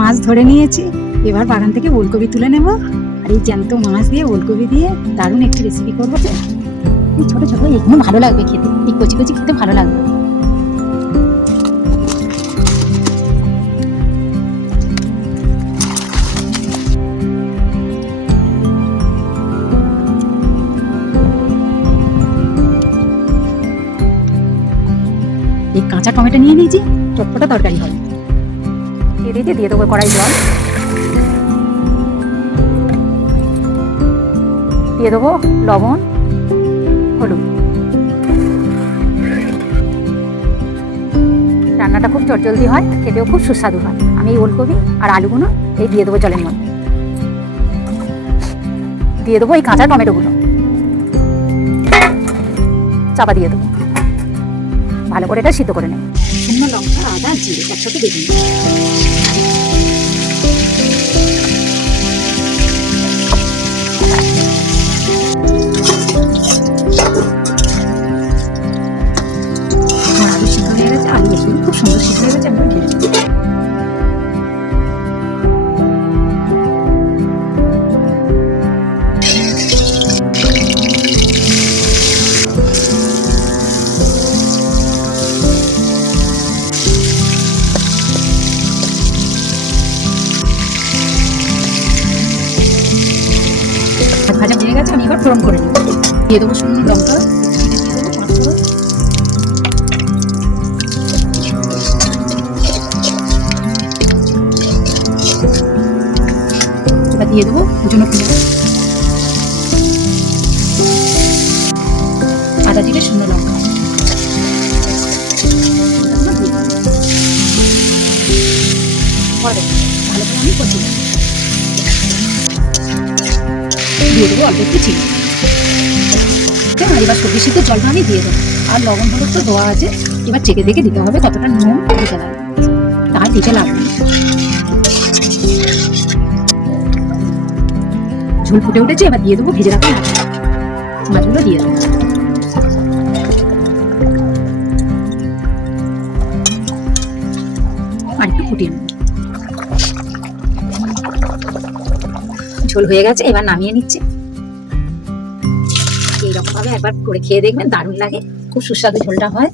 মাছ ধরে নিয়েছি, এবার বাগান থেকে ওলকপি তুলে নেব। আর এই জ্যান্ত মাছ দিয়ে ওলকপি দিয়ে দারুণ একটি রেসিপি করবো। এই ছোট ছোট এগুলো ভালো লাগবে খেতে, এই কচি কচি খেতে ভালো লাগবে। এই কাঁচা টমেটো নিয়ে নিয়েছি, চটপটা তরকারি হবে। দিয়ে দেবো কড়াই জল, দিয়ে দেবো লবণ, হলুদ। রান্নাটা খুব চটজলদি হয়, খেতেও খুব সুস্বাদু হয়। আমি এই ওলকপি আর আলুগুলো এই দিয়ে দেবো জলের মধ্যে, দিয়ে দেবো এই কাঁচা টমেটোগুলো, চাপা দিয়ে দেবো, ভালো করে এটা সিদ্ধ করে নেব। শুকনো লঙ্কা, আদা, জিরে একসাথে দিয়ে দিই। আলু সিদ্ধ হয়ে গেছে, আলু বেশি খুব সুন্দর সিদ্ধ হয়ে গেছে। আমরা ঢেলে দিই। ভাজা হয়ে গেছে, আমি এবার ফোড়ন করে নেব। দিয়ে দেবো শুকনো লঙ্কা, দিয়ে দেবো পাঁচফোড়ন, এবার দিয়ে দেবো কুচনো পেঁয়াজ, আদা, জিরে, শুকনো লঙ্কা। ভালো করে আমি কষি নেব। দিয়ে দেবো অল্প একটু চিনি। এবার সবজি সিদ্ধ জলটা আমি দিয়ে দেবো, আর লবণ হলুদ তো দেওয়া আছে। এবার চেকে দেখে দিতে হবে কতটা নুন দিতে লাগবে, তার দিতে লাগবে। ঝোল ফুটে উঠেছে, এবার দিয়ে দেবো ভেজে রাখা মাছগুলো দিয়ে দেবো। আর একটু ফুটিয়ে নেব। ঝোল হয়ে গেছে, এবার নামিয়ে নিচ্ছি। এইরকম ভাবে একবার করে খেয়ে দেখবেন, দারুণ লাগে, খুব সুস্বাদু ঝোলটা হয়।